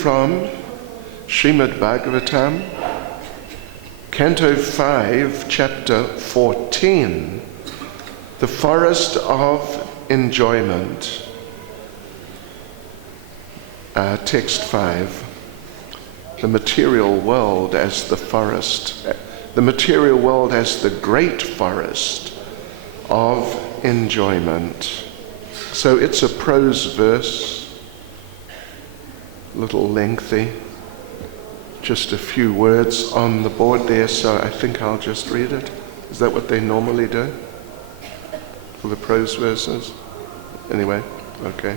from Srimad Bhagavatam, Canto 5, Chapter 14, The Forest of Enjoyment. Text 5, the material world as the forest, the material world as the great forest of enjoyment. So it's a prose verse, a little lengthy, just a few words on the board there, so I think I'll just read it. Is that what they normally do for the prose verses? Anyway, okay.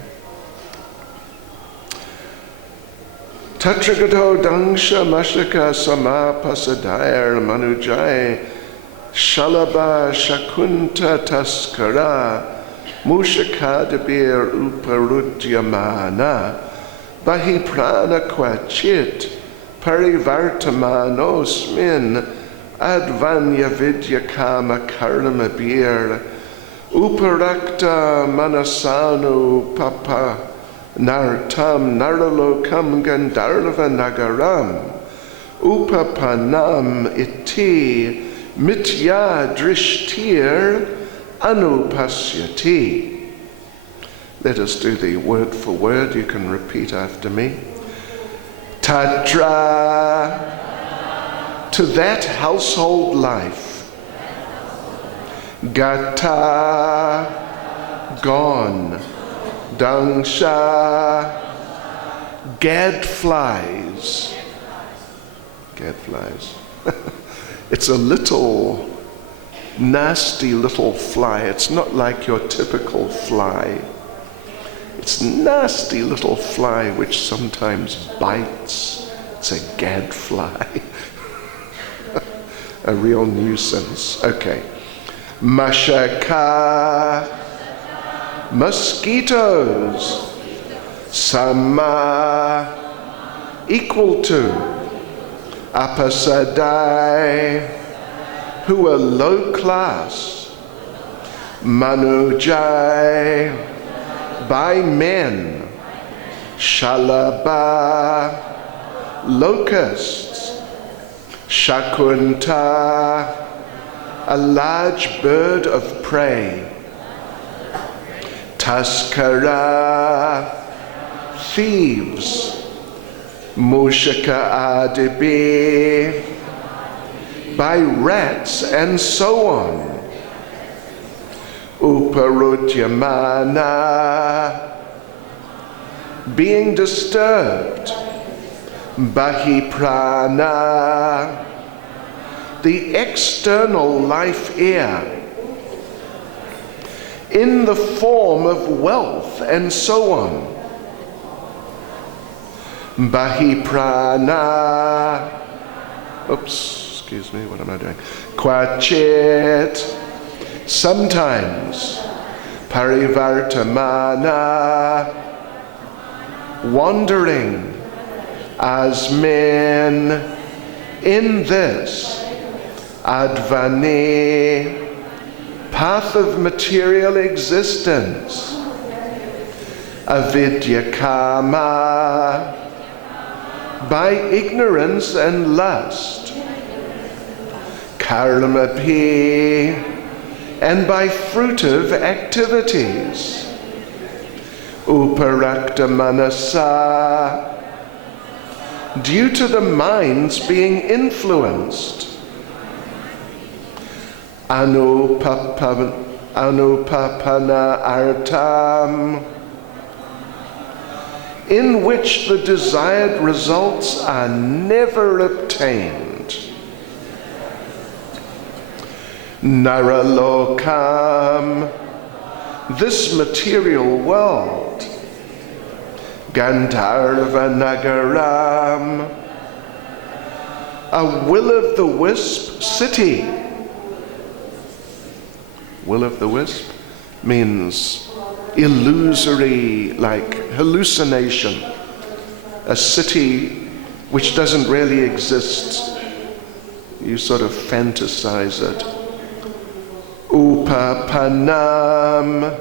Tatragato dangsha mashaka sama pasadair manujai shalaba shakunta taskara mushakadabir uparudyamana bahi prana quachit parivartamanosmin advanya vidya kama karnamabir uparakta manasanu papa nartam naralokam gandharva nagaram upapanam iti mitya drishtir anupasyati. Let us do the word for word. You can repeat after me. Tatra, to that household life. Gata, gone. Dangsha, gadflies. Gadflies. It's a little nasty little fly. It's not like your typical fly. It's a nasty little fly which sometimes bites. It's a gadfly. A real nuisance. Okay. Mashaka, mosquitoes. Sama, equal to. Apasadai, who are low class. Manujai, by men. Shalaba, locusts. Shakunta, a large bird of prey. Taskara, thieves. Mushaka adibi, by rats and so on. Uparudyamana, being disturbed. Bahi prana, the external life air, in the form of wealth and so on. Bahi prana, oops, excuse me, what am I doing? Quachit, sometimes. Parivartamana, wandering. As men, in this. Advani, path of material existence. Avidya kama, by ignorance and lust. Karmapi, and by fruitive activities. Uparakta manasa, due to the minds being influenced. Anupapana artam, in which the desired results are never obtained. Naralokam, this material world. Gandharva nagaram, a will-o'-the-wisp city. Will-o'-the-wisp means illusory, like hallucination. A city which doesn't really exist. You sort of fantasize it. Upapanam,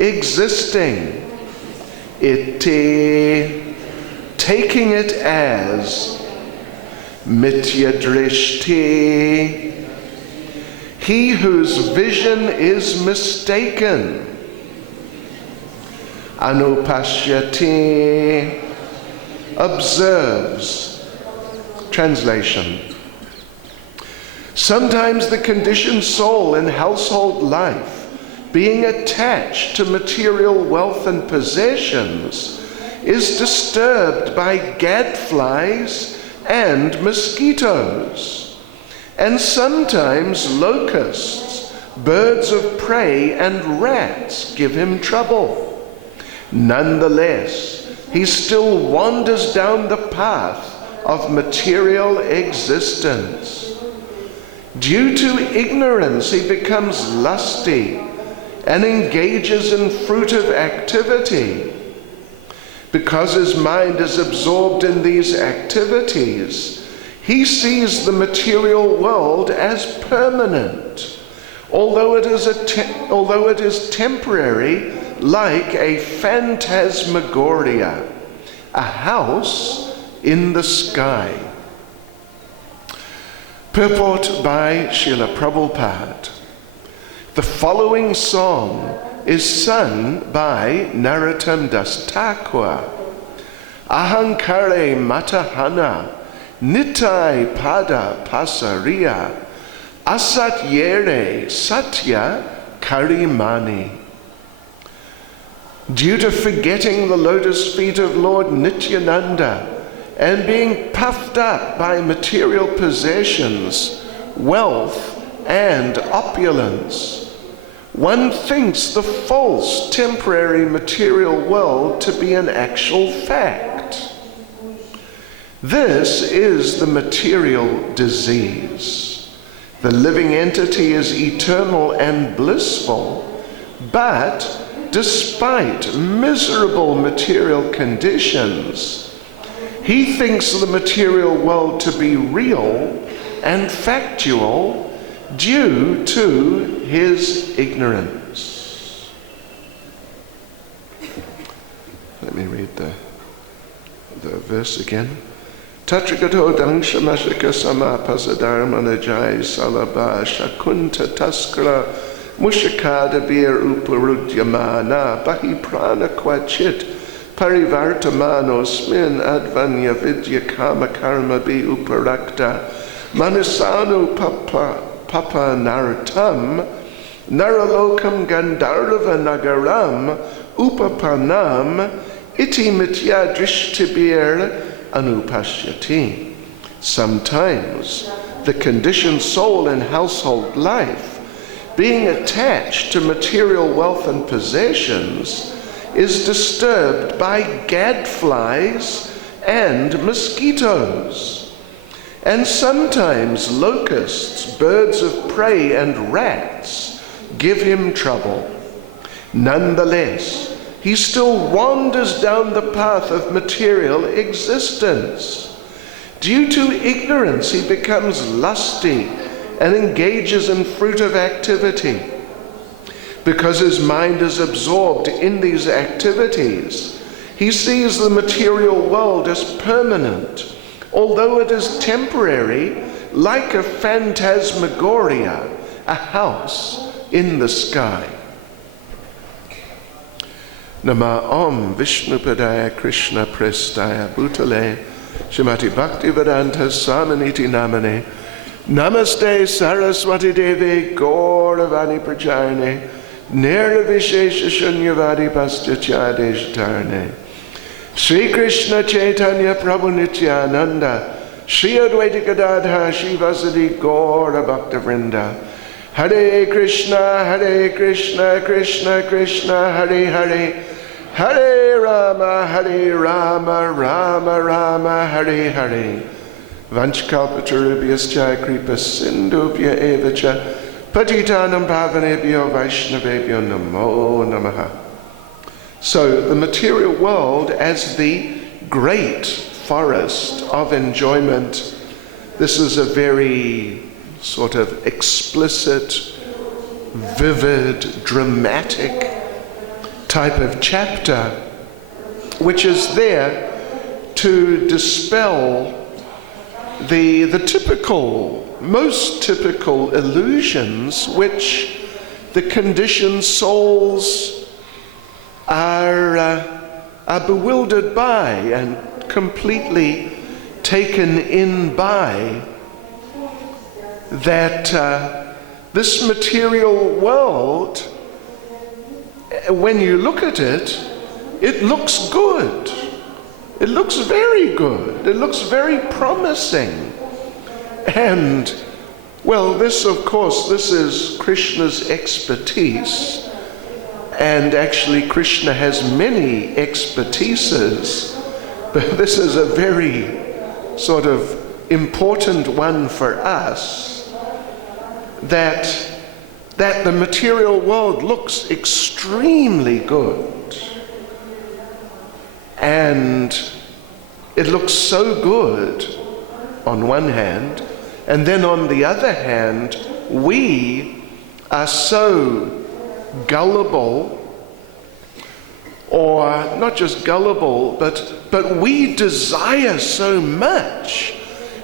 existing. Iti, taking it as mitya drishti, he whose vision is mistaken, anupashyati, observes. Translation. Sometimes the conditioned soul in household life, being attached to material wealth and possessions, is disturbed by gadflies and mosquitoes, and sometimes locusts, birds of prey, and rats give him trouble. Nonetheless, he still wanders down the path of material existence. Due to ignorance, he becomes lusty and engages in fruitive activity. Because his mind is absorbed in these activities, he sees the material world as permanent, although it is temporary, like a phantasmagoria, a house in the sky. Purport by Srila Prabhupada. The following song is sung by Narottam Das Thakur. Ahankare matahana, nitai pada pasariya, asatyere satya karimani. Due to forgetting the lotus feet of Lord Nityananda and being puffed up by material possessions, wealth, and opulence, one thinks the false, temporary material world to be an actual fact. This is the material disease. The living entity is eternal and blissful, but despite miserable material conditions, he thinks the material world to be real and factual due to his ignorance. Let me read the verse again. Tatrikato dangshamashika sama pasadharmanajai salabha shakunta taskara mushakada bir uparudyamana bahi prana kwachit parivartamanosmin advanya vidya kama karma bi uparakta manasanu papa naratam naralokam gandharva nagaram upapanam iti mitya drishtibir anupashyati. Sometimes the conditioned soul in household life, being attached to material wealth and possessions, is disturbed by gadflies and mosquitoes, and sometimes locusts, birds of prey, and rats give him trouble. Nonetheless, he still wanders down the path of material existence. Due to ignorance, he becomes lusty and engages in fruitive activity. Because his mind is absorbed in these activities, he sees the material world as permanent, although it is temporary, like a phantasmagoria, a house in the sky. Nama Om Vishnupadaya Krishna Prestaya Bhutale Srimati Bhaktivedanta Swaminiti Namane Namaste Saraswati Devi Gauravani Prajayane Nirvishesha Shunyavadi Paschachadeshtarne Sri Krishna Chaitanya Prabhu Nityananda Sri Advaita Gadadha Shivasadi Gaura Bhakta Vrinda Hare Krishna Krishna Krishna Hare Hare Hare Rama Rama Rama Hare Hare Vanchkalpatarubhyascha kripa sindhubhya evacha patitanam pavanebhyo vaishnavebhyo namo namaha. So the material world as the great forest of enjoyment, this is a very sort of explicit, vivid, dramatic type of chapter, which is there to dispel the most typical illusions which the conditioned souls are bewildered by and completely taken in by, that this material world, when you look at it, it looks good. It looks very good. It looks very promising. And, well, this is Krishna's expertise. And actually, Krishna has many expertises, but this is a very sort of important one for us, that the material world looks extremely good. And it looks so good on one hand, and then on the other hand, we are so gullible, or not just gullible, but we desire so much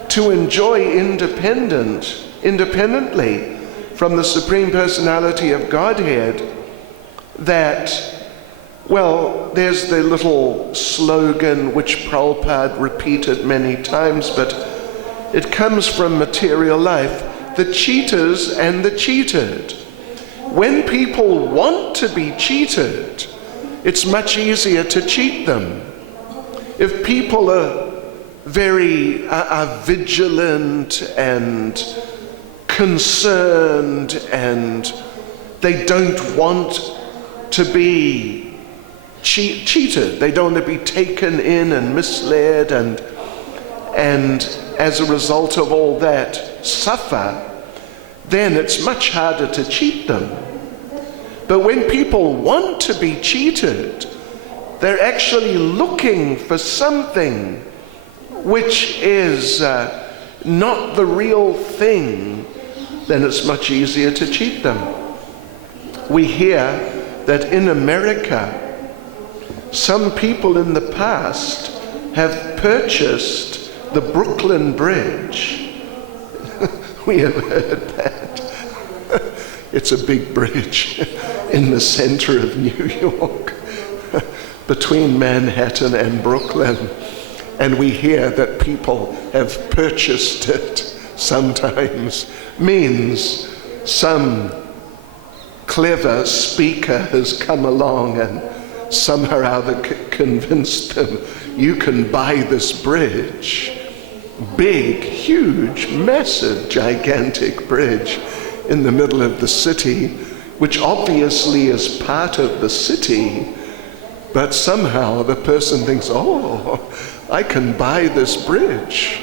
to enjoy independently from the Supreme Personality of Godhead, that, well, there's the little slogan which Prabhupada repeated many times, but it comes from material life: the cheaters and the cheated. When people want to be cheated, it's much easier to cheat them. If people are vigilant and concerned, and they don't want to be cheated, they don't want to be taken in and misled, and as a result of all that suffer, then it's much harder to cheat them. But when people want to be cheated, they're actually looking for something which is not the real thing, then it's much easier to cheat them. We hear that in America, some people in the past have purchased the Brooklyn Bridge. We have heard that. It's a big bridge in the center of New York, between Manhattan and Brooklyn. And we hear that people have purchased it sometimes. Means some clever speaker has come along and somehow or other convinced them, you can buy this bridge. Big, huge, massive, gigantic bridge in the middle of the city, which obviously is part of the city, but somehow the person thinks, oh, I can buy this bridge.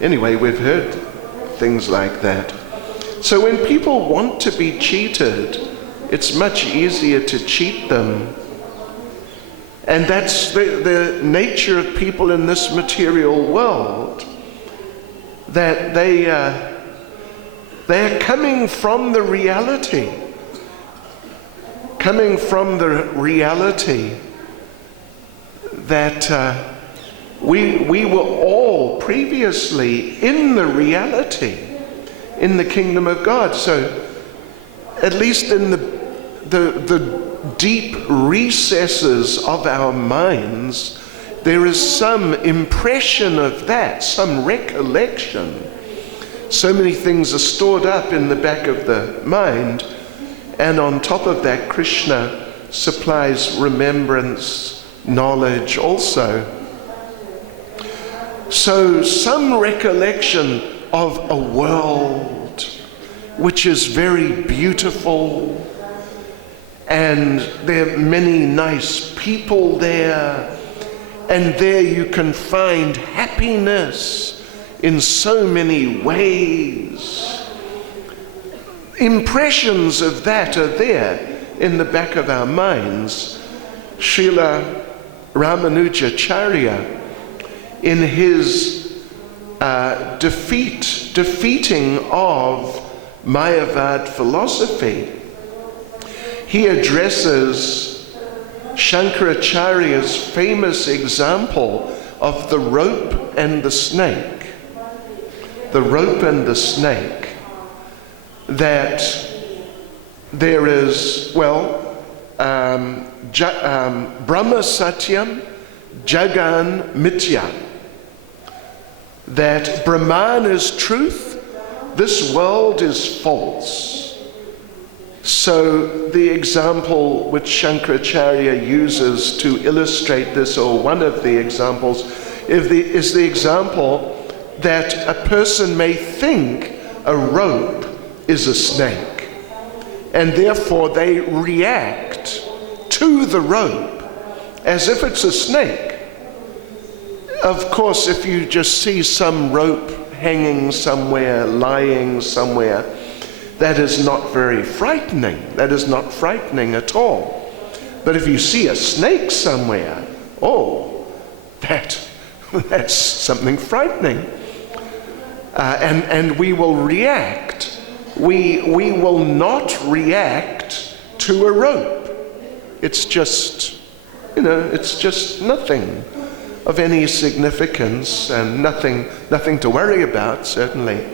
Anyway, we've heard things like that. So when people want to be cheated, it's much easier to cheat them. And that's the nature of people in this material world, that they're coming from the reality, that we were all previously in the reality, in the kingdom of God. So at least in the deep recesses of our minds, there is some impression of that, some recollection. So many things are stored up in the back of the mind, and on top of that, Krishna supplies remembrance, knowledge also. So some recollection of a world which is very beautiful, and there are many nice people there, and there you can find happiness in so many ways. Impressions of that are there in the back of our minds. Srila Ramanujacharya, in his defeating of Mayavad philosophy, he addresses Shankaracharya's famous example of the rope and the snake. The rope and the snake. That there is, Brahma Satyam, Jagan Mithya. That Brahman is truth, this world is false. So the example which Shankaracharya uses to illustrate this, or one of the examples, is the example that a person may think a rope is a snake, and therefore they react to the rope as if it's a snake. Of course, if you just see some rope hanging somewhere, lying somewhere, that is not very frightening. That is not frightening at all. But if you see a snake somewhere, that's something frightening. And we will react. We will not react to a rope. It's just, it's just nothing of any significance, and nothing to worry about, certainly.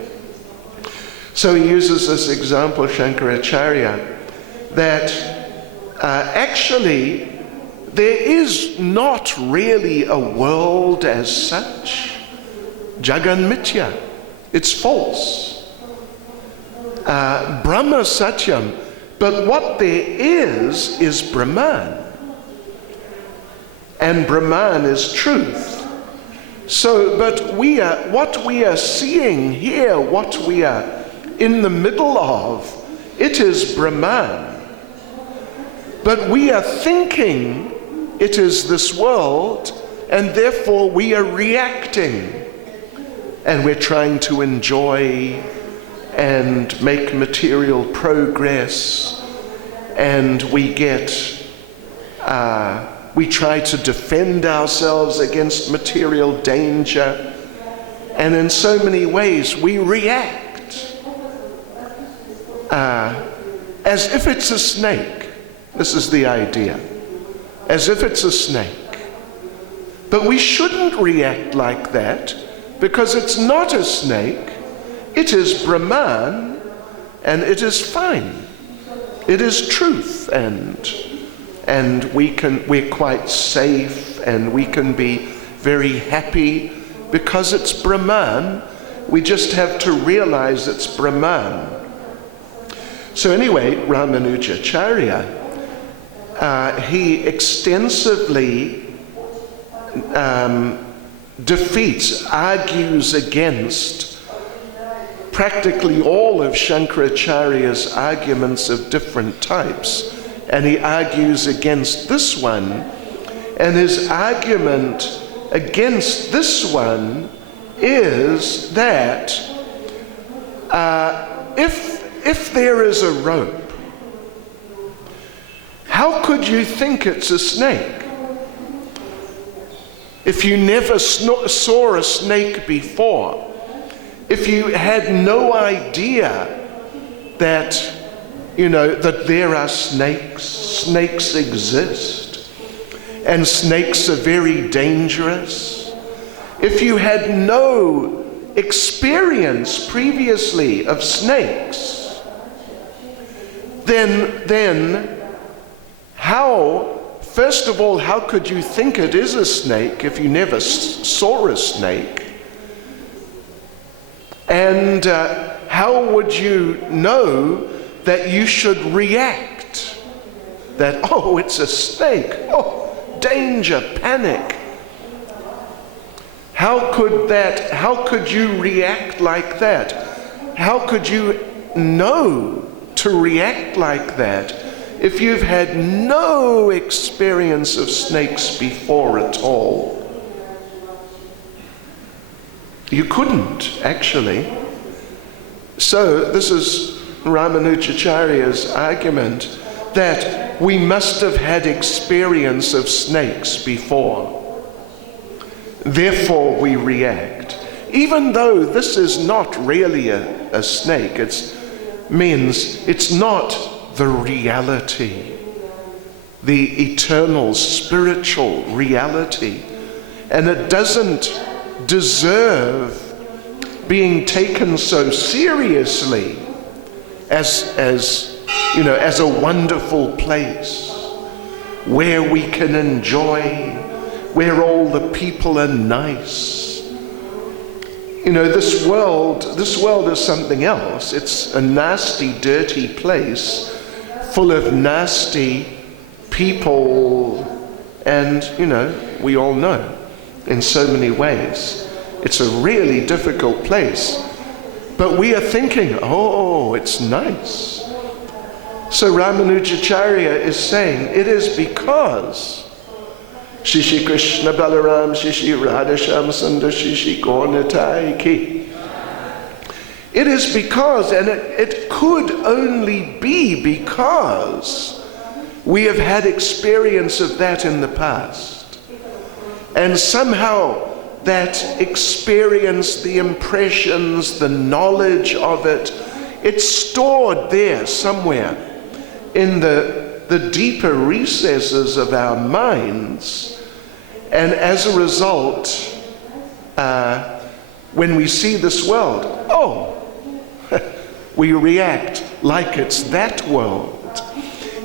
So he uses this example, Shankaracharya, that actually there is not really a world as such. Jagan Mithya, it's false. Brahma Satyam, but what there is Brahman. And Brahman is truth. So, but what we are seeing here, what we are in the middle of, it is Brahman. But we are thinking it is this world, and therefore we are reacting. And we're trying to enjoy and make material progress, and we try to defend ourselves against material danger, and in so many ways we react as if it's a snake. This is the idea. As if it's a snake. But we shouldn't react like that, because it's not a snake. It is Brahman, and it is fine. It is truth, and we're quite safe, and we can be very happy because it's Brahman. We just have to realize it's Brahman. So anyway, Ramanujacharya, he extensively argues against practically all of Shankaracharya's arguments of different types. And he argues against this one. And his argument against this one is that if there is a rope, how could you think it's a snake? If you never saw a snake before, if you had no idea that that there are snakes exist, and snakes are very dangerous. If you had no experience previously of snakes, then how, first of all, how could you think it is a snake if you never saw a snake? And how would you know that you should react? That, it's a snake. Danger, panic. How could you react like that? How could you know to react like that if you've had no experience of snakes before at all? You couldn't, actually. So this is Ramanujacharya's argument, that we must have had experience of snakes before. Therefore we react. Even though this is not really a snake, it means it's not the reality. the eternal spiritual reality, and it doesn't deserve being taken so seriously as a wonderful place where we can enjoy, where all the people are nice. This world is something else. It's a nasty, dirty place full of nasty people, and we all know in so many ways it's a really difficult place, but we are thinking, oh, it's nice. So Ramanujacharya is saying it is because Shishi Krishna Balaram Shishi Radhasham Sundar Shishi Gauratai Ki. It is because, and it could only be because we have had experience of that in the past. And somehow that experience, the impressions, the knowledge of it, it's stored there somewhere in the deeper recesses of our minds. And as a result, when we see this world, we react like it's that world.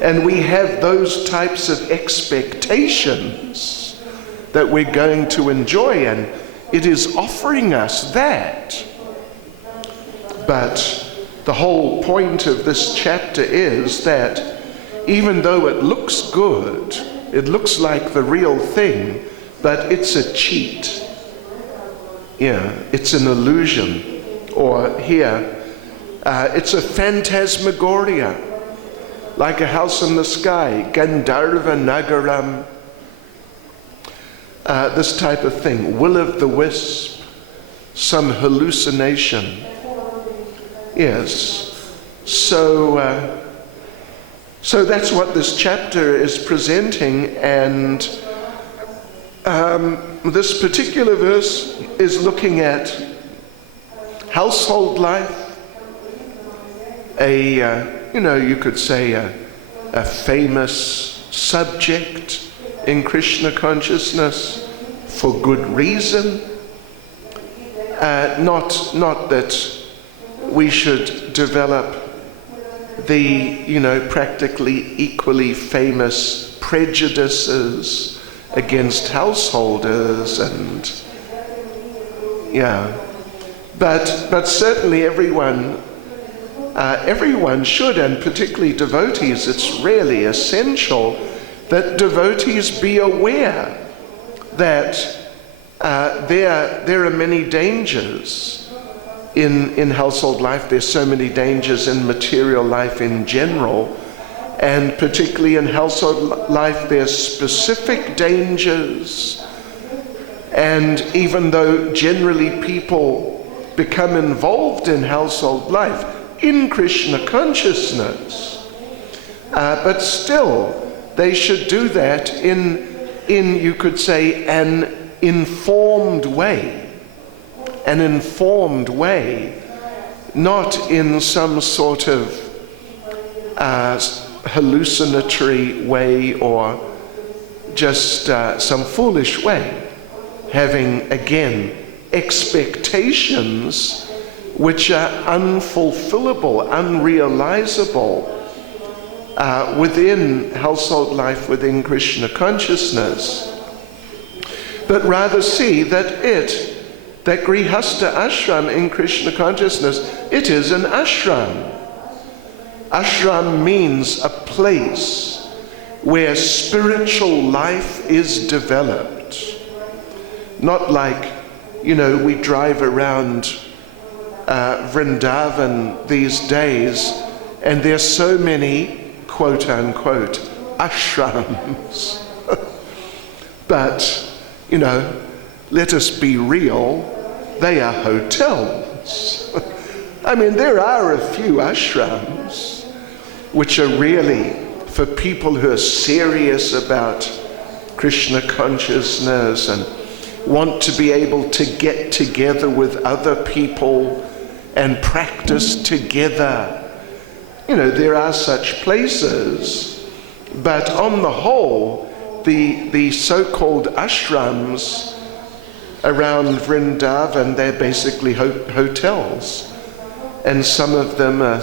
And we have those types of expectations that we're going to enjoy, and it is offering us that. But the whole point of this chapter is that even though it looks good, it looks like the real thing, but it's a cheat. It's an illusion. Or here, it's a phantasmagoria, like a house in the sky, Gandharva Nagaram, this type of thing, will-o'-the-wisp, some hallucination. Yes, so that's what this chapter is presenting, and this particular verse is looking at household life, you could say a famous subject in Krishna consciousness for good reason. Not that we should develop the, practically equally famous prejudices against householders but certainly everyone should, and particularly devotees, it's really essential that devotees be aware that there are many dangers in household life. There's so many dangers in material life in general, and particularly in household life there's specific dangers. And even though generally people become involved in household life in Krishna consciousness, but still they should do that in you could say an informed way, not in some sort of hallucinatory way or just some foolish way, having again expectations which are unfulfillable, unrealizable within household life, within Krishna consciousness, but rather see that Grihastha ashram in Krishna consciousness, it is an ashram. Ashram means a place where spiritual life is developed. Not like, we drive around Vrindavan these days and there's so many quote unquote ashrams. But, let us be real, they are hotels. I mean, there are a few ashrams which are really for people who are serious about Krishna consciousness and want to be able to get together with other people and practice together. There are such places, But on the whole, the so-called ashrams around Vrindavan, they're basically hotels. And some of them are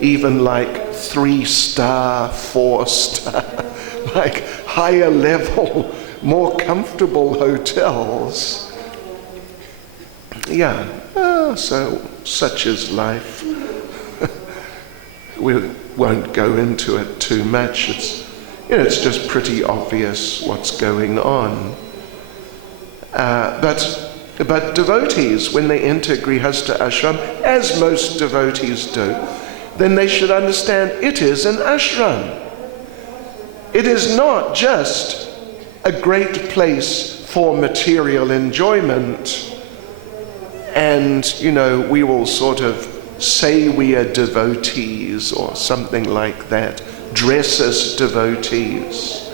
even like 3-star, 4-star, like higher level, more comfortable hotels. Yeah, so such is life. We won't go into it too much. It's just pretty obvious what's going on. But devotees, when they enter Grihastha ashram, as most devotees do, then they should understand it is an ashram. It is not just a great place for material enjoyment, and, we will sort of say we are devotees or something like that, dress as devotees.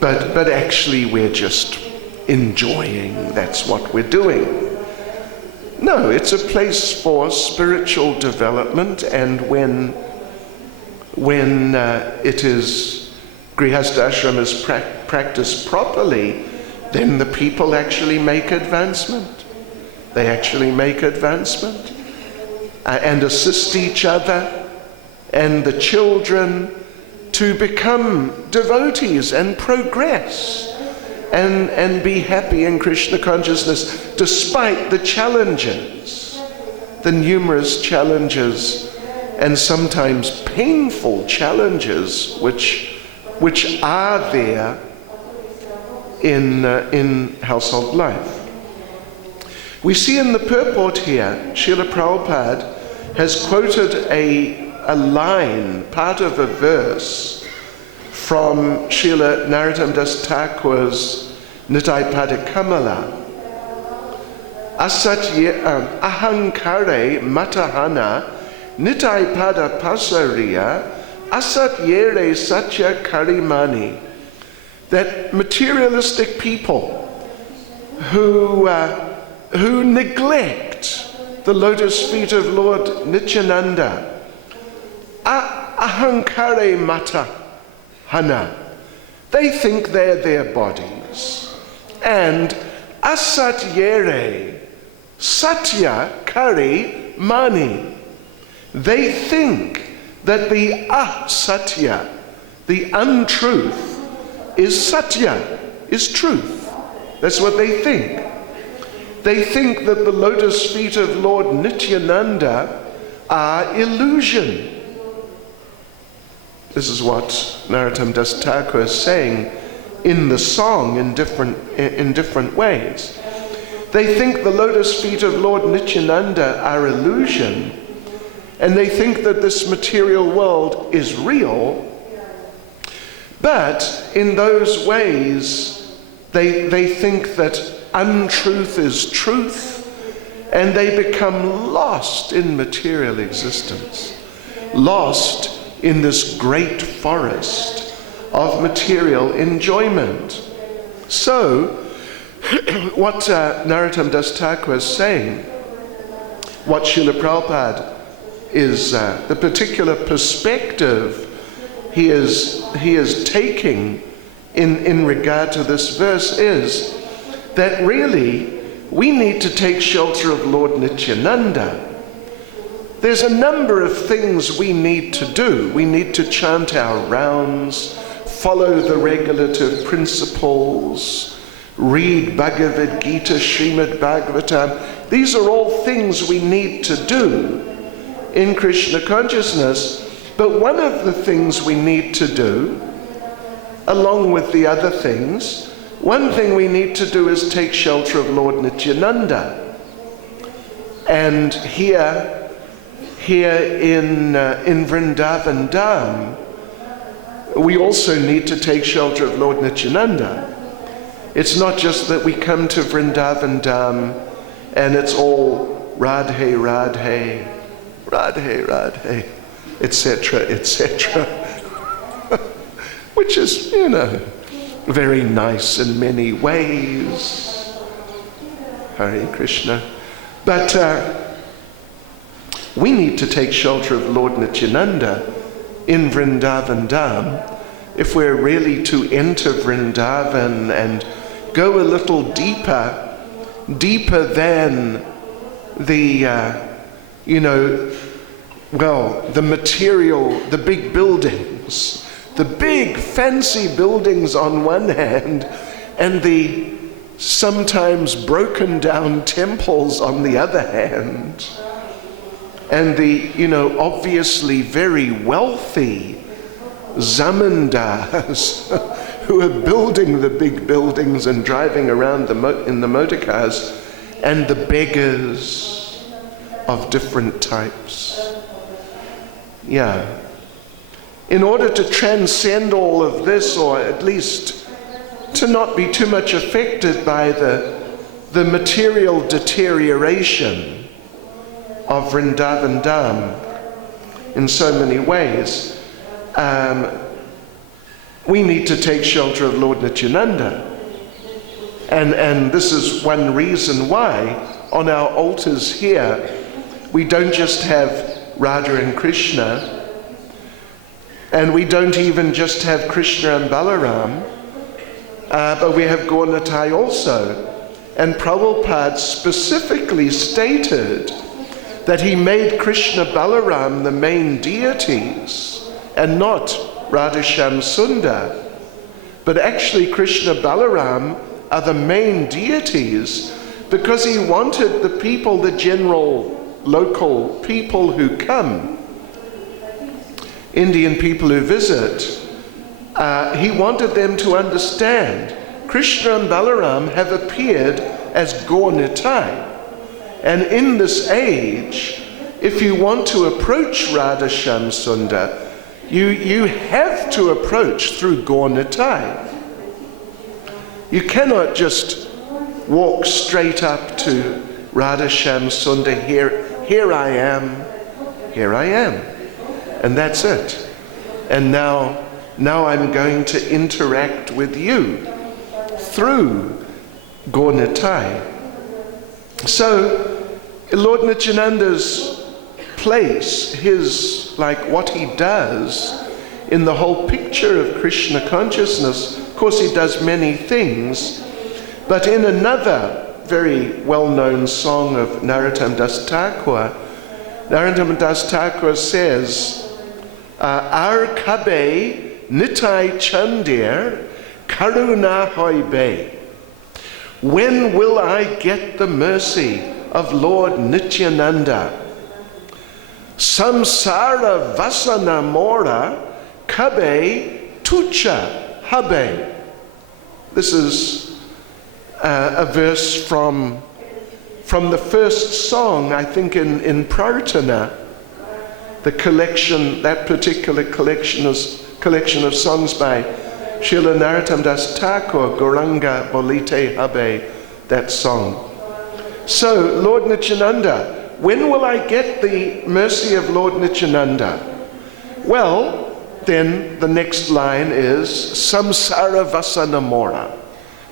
But actually we're just enjoying, that's what we're doing. No, it's a place for spiritual development, and when it is Grihastha ashram is practiced properly, then the people actually make advancement. They actually make advancement and assist each other and the children to become devotees and progress and be happy in Krishna consciousness despite the challenges, the numerous challenges and sometimes painful challenges which are there in household life. We see in the purport here, Srila Prabhupada has quoted a line, part of a verse from Srila Narottam Das Thakur's Nitai Pada Kamala. Ahankare matahana Nitai Pada Pasariya asat yere satya karimani. That materialistic people who neglect the lotus feet of Lord Nityananda, ahankare mata hana, they think they're their bodies, and asat yere satya kari mani, they think that the asatya, the untruth, is satya, is truth. That's what they think. They think that the lotus feet of Lord Nityananda are illusion. This is what Narottam Das Thakur is saying in the song in different ways. They think the lotus feet of Lord Nityananda are illusion, and they think that this material world is real, but in those ways they think that untruth is truth, and they become lost in material existence, lost in this great forest of material enjoyment. So, what Narottam Das Thakur is saying, what Srila Prabhupada is, the particular perspective he is taking in regard to this verse is that really we need to take shelter of Lord Nityananda. There's a number of things we need to do. We need to chant our rounds, follow the regulative principles, read Bhagavad Gita, Srimad Bhagavatam. These are all things we need to do in Krishna consciousness. But one of the things we need to do, along with the other things, one thing we need to do is take shelter of Lord Nityananda. And here in Vrindavan Dham, we also need to take shelter of Lord Nityananda. It's not just that we come to Vrindavan Dham and it's all Radhe, Radhe, Radhe, Radhe, etc., etc., which is, very nice in many ways. Hare Krishna. But we need to take shelter of Lord Nityananda in Vrindavan Dham if we're really to enter Vrindavan and go a little deeper than the, the material, the big buildings, the big fancy buildings on one hand, and the sometimes broken down temples on the other hand, and the, obviously very wealthy zamindars who are building the big buildings and driving around in the motor cars, and the beggars of different types. Yeah. In order to transcend all of this, or at least to not be too much affected by the material deterioration of Vrindavan Dham in so many ways, we need to take shelter of Lord Nityananda. And this is one reason why on our altars here we don't just have Radha and Krishna, and we don't even just have Krishna and Balaram, but we have Gaur-Nitai also. And Prabhupada specifically stated that he made Krishna Balaram the main deities and not Radhasham Sundar. But actually Krishna Balaram are the main deities because he wanted the people, the general local people who come, Indian people who visit, he wanted them to understand Krishna and Balaram have appeared as Gaur-Nitai. And in this age, if you want to approach Radhasham Sundar, you have to approach through Gaur-Nitai. You cannot just walk straight up to Radhasham Sundar, here I am, and that's it. And now I'm going to interact with you through Gaur-Nitai. So Lord Nityananda's place, what he does in the whole picture of Krishna consciousness, of course he does many things, but in another very well-known song of Narottam Das Thakur, Narottam Das Thakur says, Ar kabe nitai chandir karuna hoibe. When will I get the mercy of Lord Nityananda? Samsara vasana mora kabe tucha habe. This is a verse from the first song, I think in Prarthana, the collection, that particular collection of songs by Srila Narottam Das Thakur, Gauranga Bolite Habe, that song. So, Lord Nityananda, when will I get the mercy of Lord Nityananda? Well, then the next line is Samsara Vasana Mora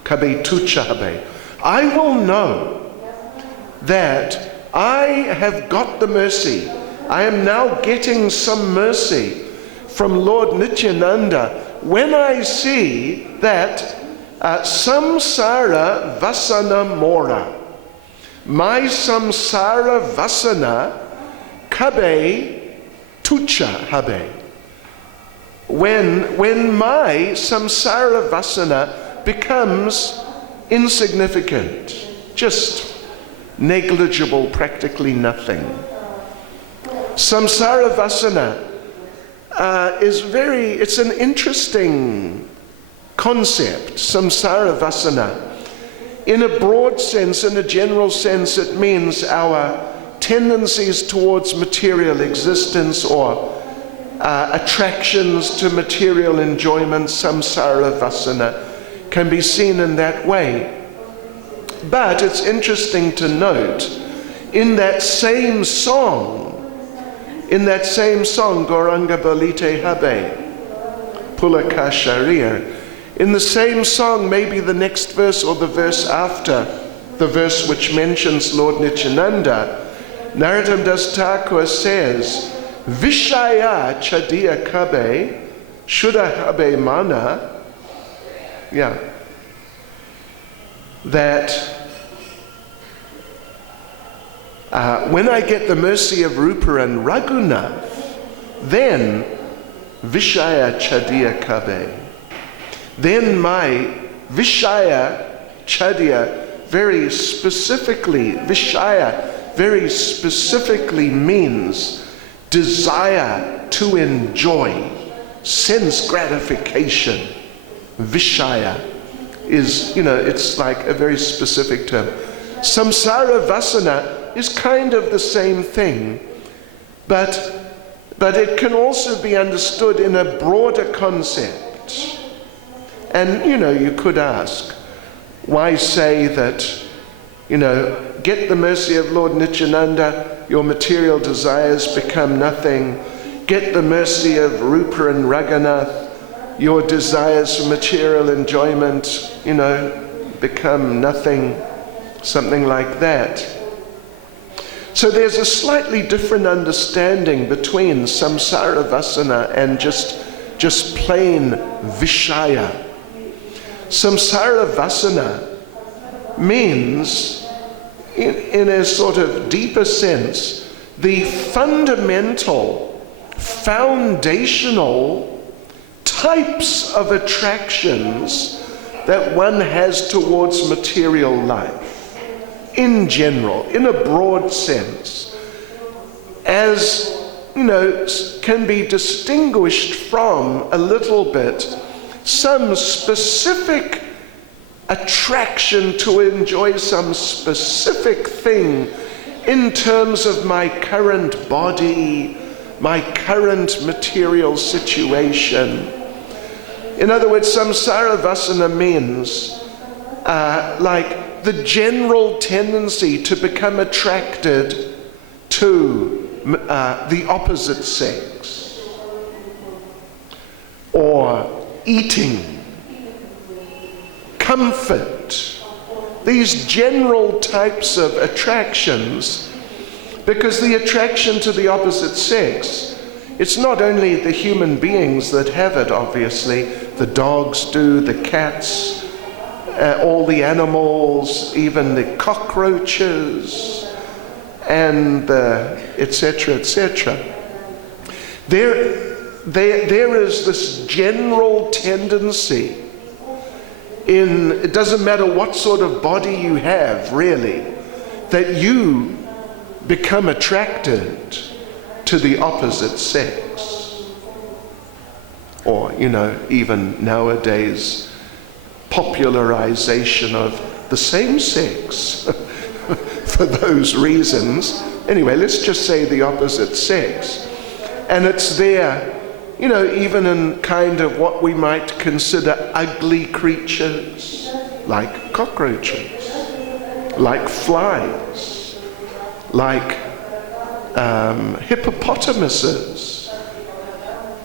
Kabe Tucha Habe. I will know that I have got the mercy. I am now getting some mercy from Lord Nityananda when I see that samsara vasana mora, my samsara vasana kabe tucha habe. When my samsara vasana becomes insignificant, just negligible, practically nothing. Samsara vasana it's an interesting concept, samsara vasana. In a broad sense, in a general sense, it means our tendencies towards material existence or attractions to material enjoyment, samsara vasana, can be seen in that way. But it's interesting to note, in that same song, Gauranga Bolite Habe, Pulaka Sharir, in the same song, maybe the next verse or the verse after, the verse which mentions Lord Nityananda, Narottam Das Thakur says, Vishaya Chadiya Kabe Shuddha habe mana, that when I get the mercy of Rupa and Raghunath, then Vishaya Chadiya Kabe. Then my Vishaya Chadiya very specifically, Vishaya very specifically means desire to enjoy, sense gratification. Vishaya is, it's like a very specific term. Samsara vasana is kind of the same thing, but it can also be understood in a broader concept. And, you could ask, why say that, get the mercy of Lord Nityananda, your material desires become nothing. Get the mercy of Rupa and Raghunath, your desires for material enjoyment, become nothing, something like that. So there's a slightly different understanding between samsara vasana and just plain vishaya. Samsara vasana means, in a sort of deeper sense, the fundamental, foundational types of attractions that one has towards material life, in general, in a broad sense, as, can be distinguished from a little bit some specific attraction to enjoy some specific thing in terms of my current body, my current material situation. In other words, samsara vasana means like the general tendency to become attracted to the opposite sex, or eating, comfort, these general types of attractions, because the attraction to the opposite sex, it's not only the human beings that have it, obviously. The dogs do, the cats, all the animals, even the cockroaches, and etc., etc. There is this general tendency it doesn't matter what sort of body you have, really, that you become attracted to the opposite sex. Or, even nowadays, popularization of the same sex for those reasons. Anyway, let's just say the opposite sex. And it's there, even in kind of what we might consider ugly creatures, like cockroaches, like flies, like hippopotamuses.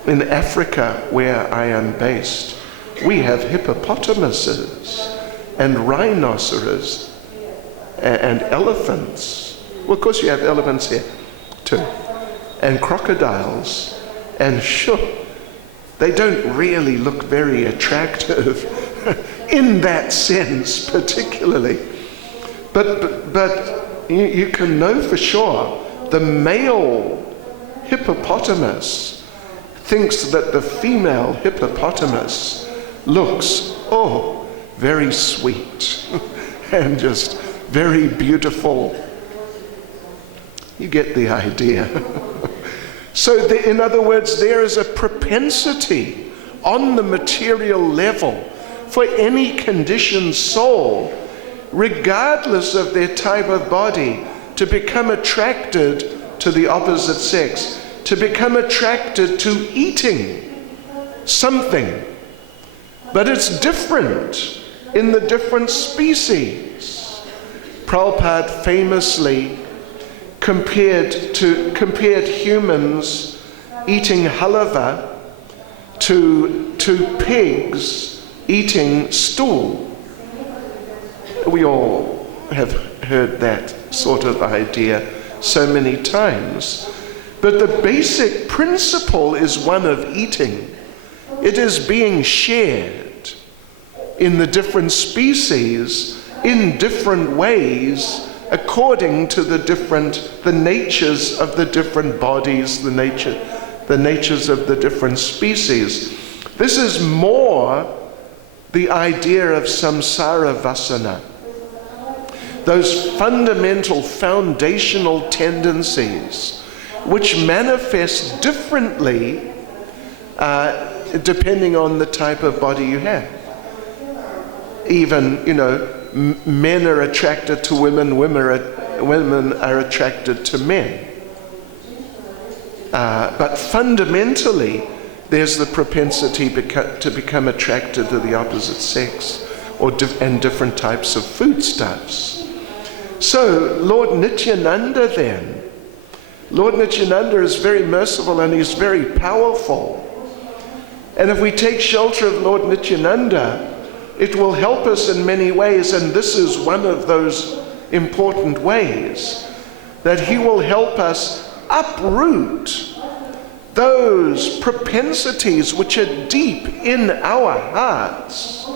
In Africa, where I am based, we have hippopotamuses and rhinoceros and elephants. Well, of course you have elephants here too. And crocodiles. And sure, they don't really look very attractive in that sense particularly. But you can know for sure the male hippopotamus thinks that the female hippopotamus looks, very sweet and just very beautiful. You get the idea. So in other words, there is a propensity on the material level for any conditioned soul, regardless of their type of body, to become attracted to the opposite sex, to become attracted to eating something. But it's different in the different species. Prabhupada famously compared humans eating halava to pigs eating stool. We all have heard that sort of idea so many times. But the basic principle is one of eating. It is being shared in the different species in different ways according to the natures of the different bodies, the natures of the different species. This is more the idea of samsara vasana, those fundamental foundational tendencies which manifest differently depending on the type of body you have. Even, men are attracted to women, women are attracted to men. But fundamentally, there's the propensity to become attracted to the opposite sex and different types of foodstuffs. So Lord Nityananda then, Lord Nityananda is very merciful and he's very powerful. And if we take shelter of Lord Nityananda, it will help us in many ways, and this is one of those important ways, that he will help us uproot those propensities which are deep in our hearts,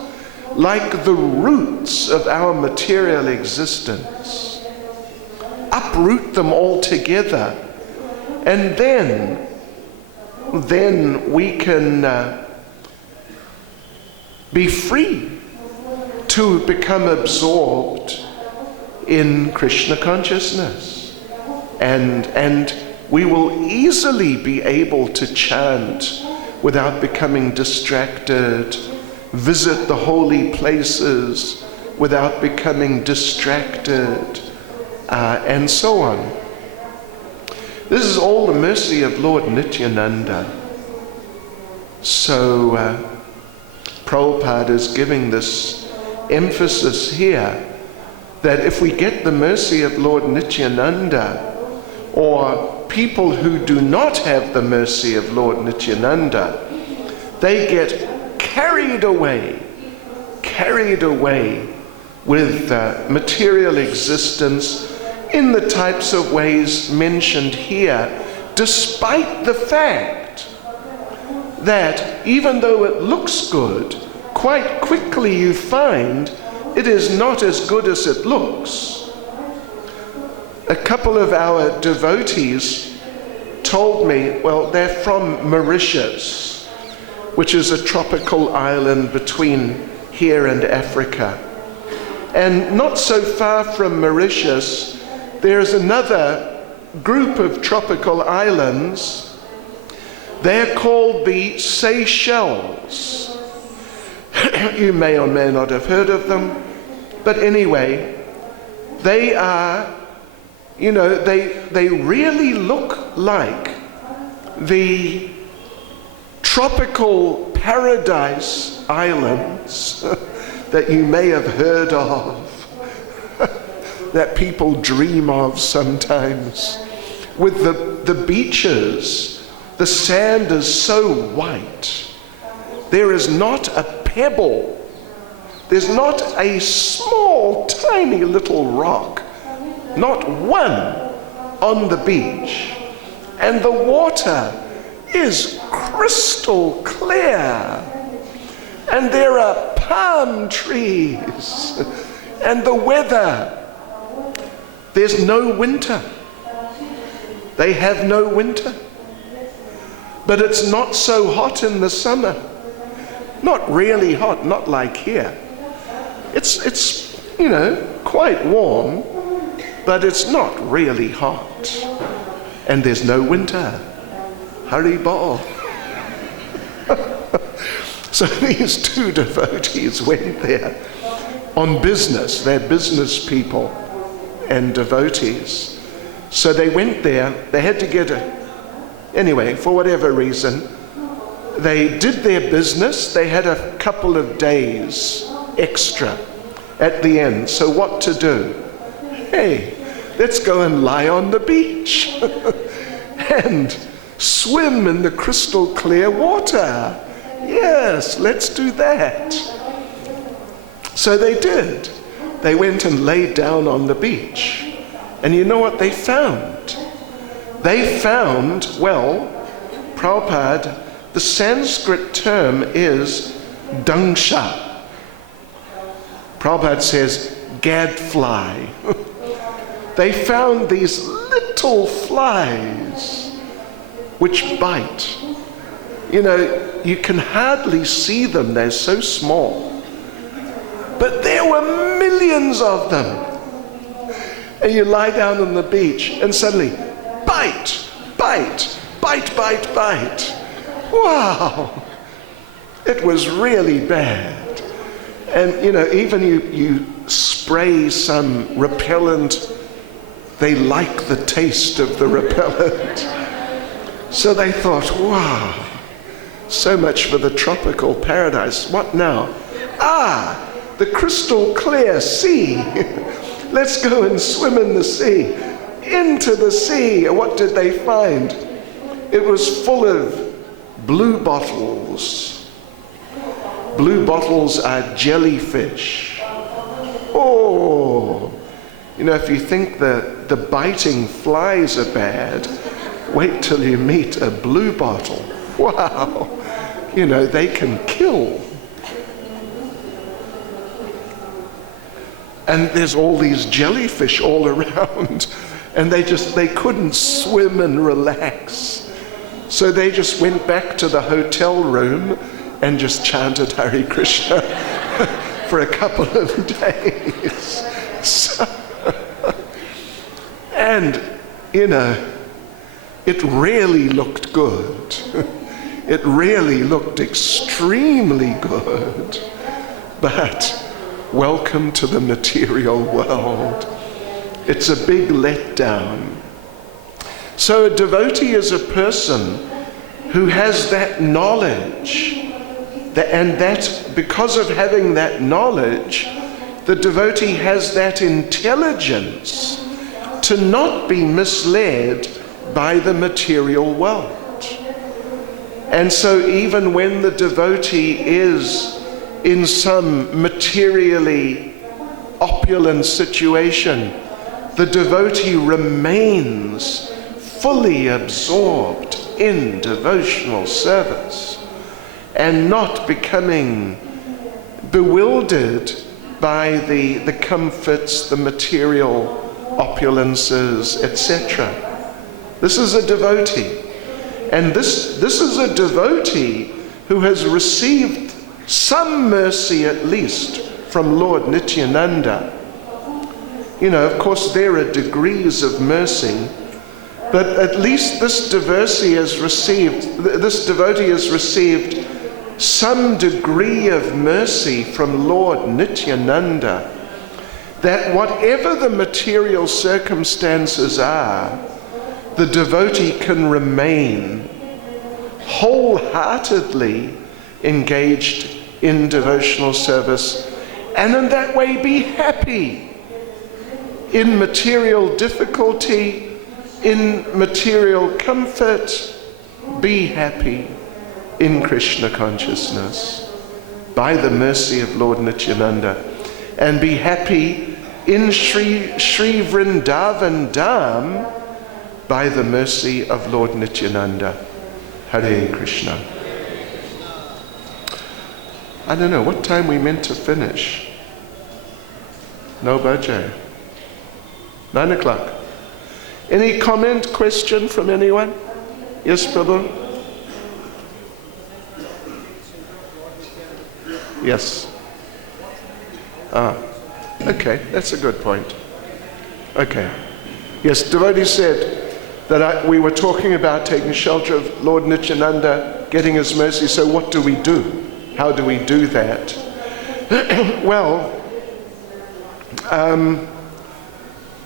like the roots of our material existence. Uproot them all together, and then we can be free to become absorbed in Krishna consciousness, and we will easily be able to chant without becoming distracted, visit the holy places without becoming distracted, and so on. This is all the mercy of Lord Nityananda. So Prabhupada is giving this emphasis here that if we get the mercy of Lord Nityananda, or people who do not have the mercy of Lord Nityananda, they get carried away with material existence in the types of ways mentioned here, despite the fact that even though it looks good, quite quickly you find it is not as good as it looks. A couple of our devotees told me, well, they're from Mauritius, which is a tropical island between here and Africa. And not so far from Mauritius, there's another group of tropical islands. They're called the Seychelles. You may or may not have heard of them, but anyway, they are, they really look like the tropical paradise islands that you may have heard of, that people dream of sometimes. With the beaches, the sand is so white. There is not a pebble. There's not a small, tiny little rock, not one on the beach. And the water is crystal clear. And there are palm trees. And the weather, there's no winter. They have no winter. But it's not so hot in the summer. Not really hot, not like here. It's quite warm, but it's not really hot. And there's no winter. Haribol. So these two devotees went there on business. They're business people and devotees. So they went there. They had to anyway, for whatever reason, they did their business. They had a couple of days extra at the end. So what to do? Hey, let's go and lie on the beach and swim in the crystal clear water. Yes, let's do that. So they did. They went and laid down on the beach. And you know what they found? They found, well, Prabhupada, the Sanskrit term is dangsha. Prabhupada says gadfly. They found these little flies which bite. You know, you can hardly see them, they're so small. But there were millions of them. And you lie down on the beach and suddenly, bite, bite, bite, bite, bite. Wow! It was really bad. And you know, even you spray some repellent, they like the taste of the repellent. So they thought, wow, so much for the tropical paradise. What now? Ah, the crystal clear sea. Let's go and swim in the sea. Into the sea. What did they find? It was full of blue bottles. Blue bottles are jellyfish. Oh, you know, if you think the biting flies are bad, wait till you meet a blue bottle. Wow, you know, they can kill. And there's all these jellyfish all around, and they couldn't swim and relax. So they just went back to the hotel room and just chanted Hare Krishna for a couple of days. And, you know, it really looked good. It really looked extremely good. But welcome to the material world. It's a big letdown. So a devotee is a person who has that knowledge, and that because of having that knowledge, the devotee has that intelligence to not be misled by the material world. And so even when the devotee is in some materially opulent situation, the devotee remains fully absorbed in devotional service and not becoming bewildered by the comforts, the material opulences, etc. This is a devotee. And this is a devotee who has received some mercy at least from Lord Nityananda. You know, of course there are degrees of mercy, but at least this devotee has received some degree of mercy from Lord Nityananda, that whatever the material circumstances are, the devotee can remain wholeheartedly engaged in devotional service, and in that way be happy in material difficulty, in material comfort. Be happy in Krishna consciousness by the mercy of Lord Nityananda, and be happy in Sri Vrindavan Dham by the mercy of Lord Nityananda. Hare Krishna. I don't know, what time we meant to finish? No budget. 9 o'clock. Any comment, question from anyone? Yes, Prabhu? Yes. Okay, that's a good point. Okay. Yes, devotee said that we were talking about taking shelter of Lord Nityananda, getting his mercy, so what do we do? How do we do that? Well,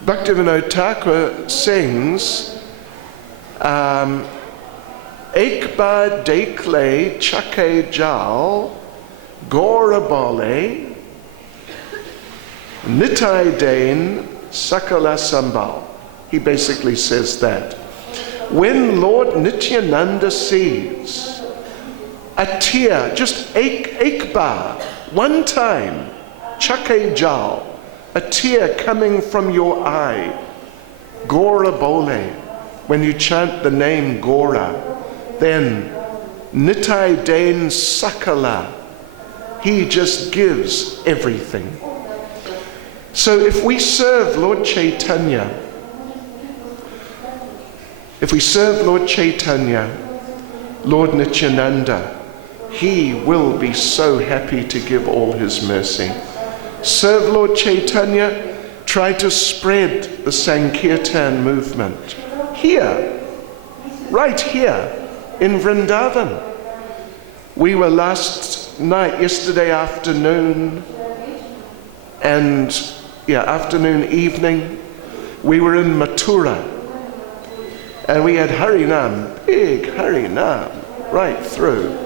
Bhaktivinoda Thakur sings, Ek baar dekhle chake jal, gora bole, nitai dain sakala sambal. He basically says that when Lord Nityananda sees a tear, just ek baar, one time, chake jal, a tear coming from your eye, Gora Bole, when you chant the name Gora, then Nitai Den Sakala. He just gives everything. So if we serve Lord Chaitanya, Lord Nityananda, he will be so happy to give all his mercy. Serve Lord Chaitanya, try to spread the Sankirtan movement. Here, right here in Vrindavan. We were yesterday afternoon, evening, we were in Mathura. And we had Harinam, big Harinam, right through.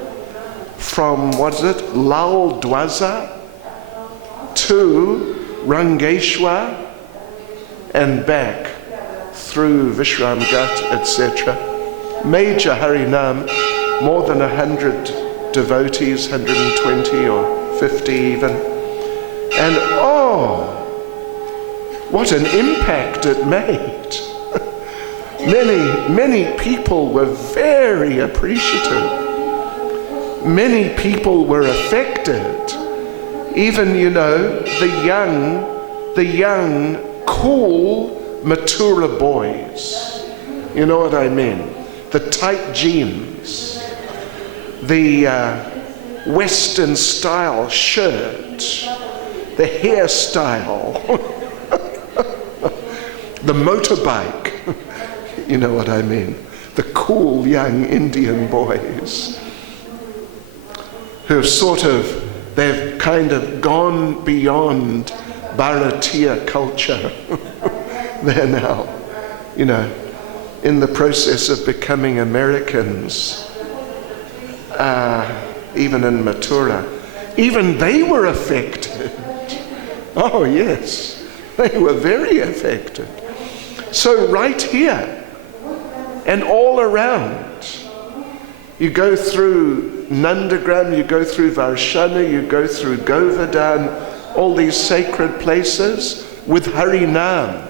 From, Lal Dwaza to Rangeshwar and back through Vishramgat, etc. Major Harinam, more than 100 devotees, 120 or 50 even. And what an impact it made. Many people were very appreciative. Many people were affected. Even, the young, cool Mathura boys. You know what I mean? The tight jeans, the Western style shirt, the hairstyle, the motorbike. You know what I mean? The cool young Indian boys who have they've kind of gone beyond Bharatiya culture. They're now, in the process of becoming Americans, even in Mathura. Even they were affected. Oh yes, they were very affected. So right here, and all around. You go through Nandagram, you go through Varshana, you go through Govardhan, all these sacred places with Harinam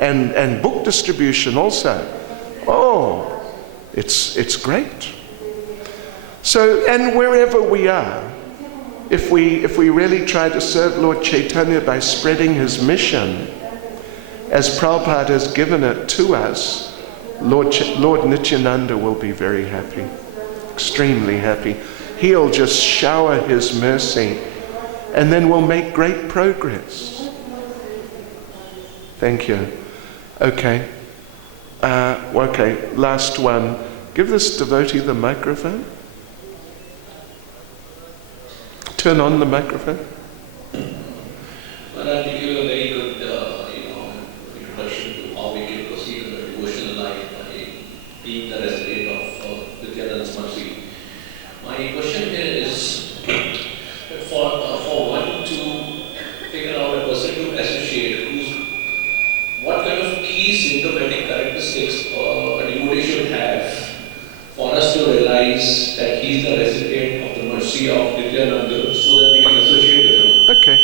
and book distribution also. Oh, it's great. So, and wherever we are, if we really try to serve Lord Chaitanya by spreading his mission, as Prabhupada has given it to us, Lord Nityananda will be very happy, extremely happy. He'll just shower his mercy, and then we'll make great progress. Thank you. Okay. Last one. Give this devotee the microphone. Turn on the microphone. Well, I think you have a very good introduction to how we can proceed in the devotional life by being the resident of Nityananda's mercy. My question here is for one to figure out a person to associate what kind of key symptomatic characteristics a devotee should have for us to realize that he is the recipient of the mercy of Nityananda so that we can associate with him. Okay.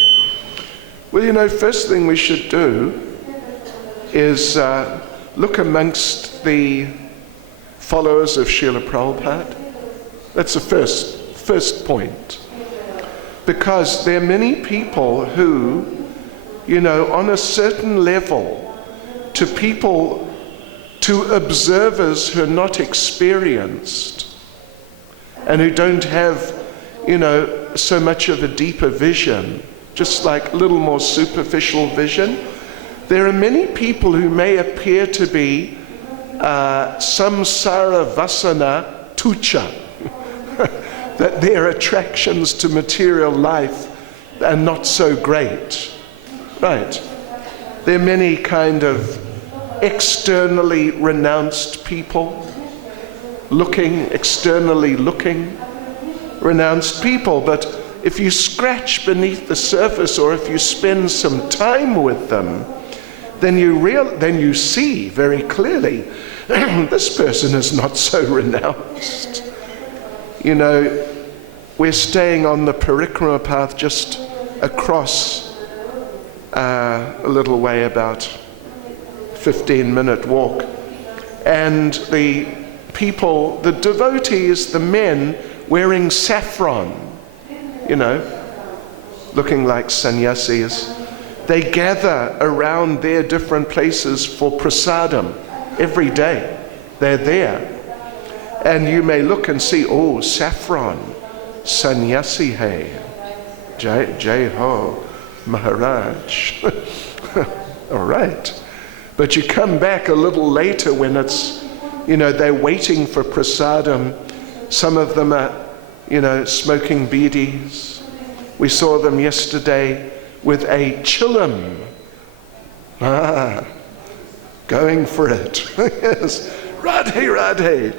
Well, first thing we should do is look amongst the followers of Srila Prabhupada. That's the first point. Because there are many people who, on a certain level, to observers who are not experienced and who don't have, so much of a deeper vision, just like a little more superficial vision, there are many people who may appear to be samsara vasana tucha, that their attractions to material life are not so great. Right. There are many kind of externally renounced people, externally looking, renounced people, but if you scratch beneath the surface or if you spend some time with them, then you see very clearly this person is not so renounced. We're staying on the Parikrama path just across a little way, about 15-minute walk, and the people, the devotees, the men wearing saffron, looking like sannyasis. They gather around their different places for prasadam every day. They're there. And you may look and see, oh, saffron, sannyasi hai, jai ho, Maharaj. All right. But you come back a little later when it's, they're waiting for prasadam. Some of them are, smoking bidis. We saw them yesterday with a chilam. Going for it. Yes. Radhe, Radhe.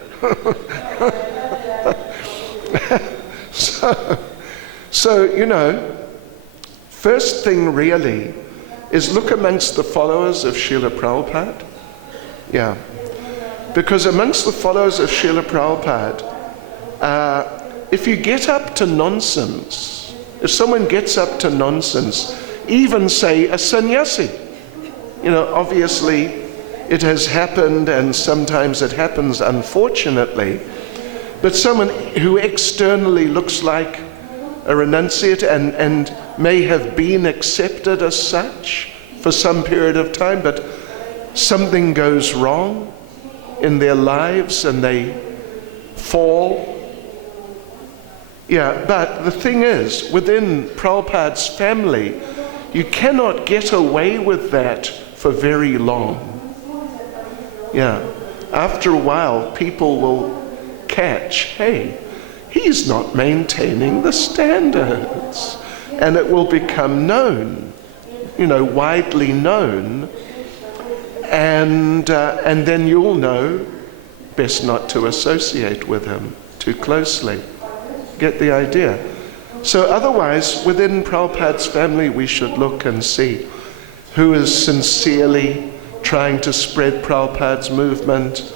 So, first thing really is look amongst the followers of Srila Prabhupada. Yeah. Because amongst the followers of Srila Prabhupada, if you get up to nonsense, if someone gets up to nonsense, even say a sannyasi, obviously it has happened, and sometimes it happens unfortunately, but someone who externally looks like a renunciate and may have been accepted as such for some period of time, but something goes wrong in their lives and they fall. Yeah, but the thing is, within Prabhupada's family, you cannot get away with that for very long. Yeah, after a while, people will catch, hey, he's not maintaining the standards. And it will become known, widely known. And then you'll know best not to associate with him too closely. Get the idea? So otherwise, within Prabhupada's family, we should look and see who is sincerely trying to spread Prabhupada's movement,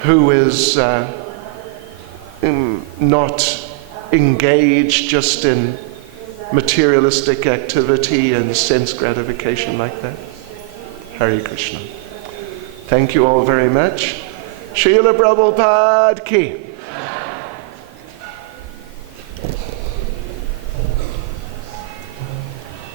who is not engaged just in materialistic activity and sense gratification like that. Hare Krishna. Thank you all very much. Srila Prabhupada ki.